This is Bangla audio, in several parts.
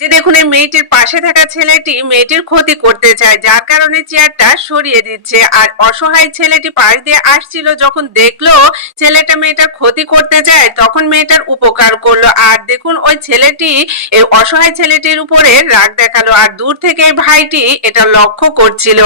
যে দেখুন এই মেয়েটির পাশে থাকা ছেলেটি মেয়েটির ক্ষতি করতে চায়, যার কারণে চেয়ারটা সরিয়ে দিচ্ছে। আর অসহায় ছেলেটি পাশ দিয়ে আসছিল, যখন দেখলো ছেলেটা মেয়েটার ক্ষতি করতে চায় তখন মেয়েটার উপকার করলো। আর দেখুন ওই ছেলেটি এই অসহায় ছেলেটির উপরে রাগ দেখালো, আর দূর থেকে ভাইটি এটা লক্ষ্য করছিল।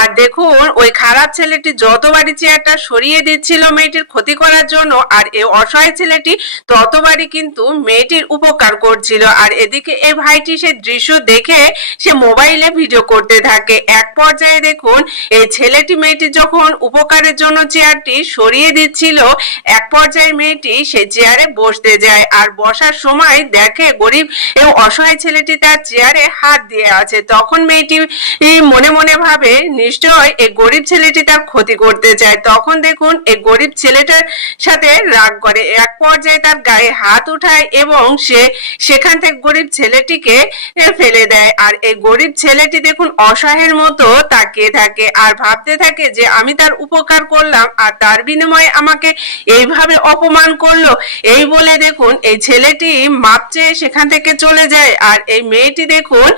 আর দেখুন ওই খারাপ ছেলেটি যতবারই চেয়ারটা সরিয়ে দিচ্ছিল মেয়েটির ক্ষতি করার জন্য, আর এই অসহায় ছেলেটি ততবারই কিন্তু মেয়েটির উপকার করছিল। আর এদিকে এই ভাইটি সে দৃশ্য দেখে সে মোবাইলে ভিডিও করতে থাকে। এক পর্যায়ে দেখুন এই ছেলেটি মেয়েটি যখন উপকারের জন্য চেয়ারটি সরিয়ে দিচ্ছিল, এক পর্যায়ে মেয়েটি সে চেয়ারে বসতে যায়। আর বসার সময় দেখে গরিব এবং অসহায় ছেলেটি তার চেয়ারে হাত দিয়ে আছে। তখন মেয়েটি মনে মনে ভাবে নিশ্চয় এই গরিব ছেলেটি তার ক্ষতি করতে চায়। তখন দেখুন এই গরিব ছেলেটার সাথে রাগ করে, এক পর্যায়ে তার গায়ে হাত উঠায় এবং সে সেখান থেকে গরিব ছেলেটিকে ফেলে দেয়। আর এই গরিব ছেলেটি দেখুন অসহায়ের মতো তাকিয়ে থাকে আর ভাবতে থাকে যে আমি তার উপকার করলাম আর তার বিনিময়ে আমাকে এইভাবে অপমান করলো। এই বলে দেখুন এই ছেলেটি মাপ চেয়ে সেখান থেকে চলে যায়। আর এই মেয়েটি দেখুন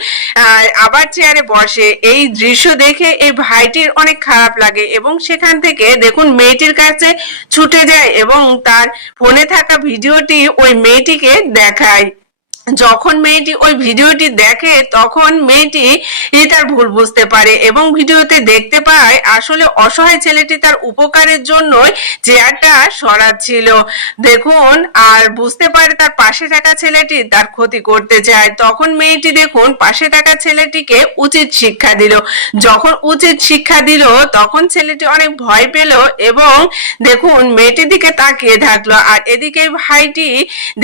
আবার চেয়ারে বসে। এই দৃশ্য দেখে এই ভাইটির অনেক খারাপ লাগে এবং সেখান থেকে দেখুন মেয়েটির কাছে ছুটে যায় এবং তার ফোনে থাকা ভিডিওটি ওই মেয়েটিকে দেখায়। যখন মেয়েটি ওই ভিডিওটি দেখে তখন মেয়েটি তার ভুল বুঝতে পারে এবং ভিডিওতে দেখতে পায় আসলে অসহায় ছেলেটি তার উপকারের জন্যই চেয়ারটা সরাচ্ছিল। দেখুন আর বুঝতে পারে তার পাশে থাকা ছেলেটি তার ক্ষতি করতে চায়। তখন মেয়েটি দেখুন পাশে থাকা ছেলেটিকে উচিত শিক্ষা দিল। যখন উচিত শিক্ষা দিল তখন ছেলেটি অনেক ভয় পেল এবং দেখুন মেয়েটির দিকে তাকিয়ে থাকলো। আর এদিকে ভাইটি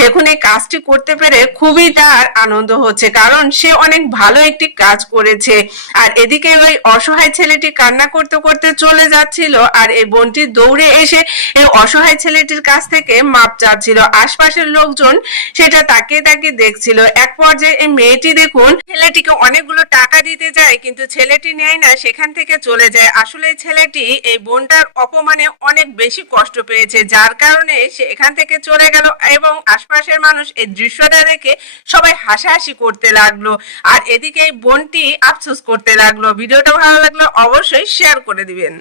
দেখুন এই কাজটি করতে পেরে খুবই তার আনন্দ হচ্ছে, কারণ সে অনেক ভালো একটি কাজ করেছে। আর এদিকে ওই অসহায় ছেলেটি কান্না করতে করতে চলে যাচ্ছিল, আর এই বোনটি দৌড়ে এসে এই অসহায় ছেলেটির কাছ থেকে মাপ চাচ্ছিল। আশপাশের লোকজন সেটা তাকিয়ে তাকিয়ে দেখছিল। এক পর্যায়ে এই মেয়েটি দেখুন ছেলেটিকে অনেকগুলো টাকা দিতে যায়, কিন্তু ছেলেটি নেয় না, সেখান থেকে চলে যায়। আসলে ছেলেটি এই বোনটার অপমানে অনেক বেশি কষ্ট পেয়েছে, যার কারণে সে এখান থেকে চলে গেল এবং আশপাশের মানুষ এই দৃশ্যটা দেখে সবাই হাসাহাসি করতে লাগলো। আর এদিকে এই বোনটি আফসোস করতে লাগলো। ভিডিওটা ভালো লাগলো অবশ্যই শেয়ার করে দিবেন।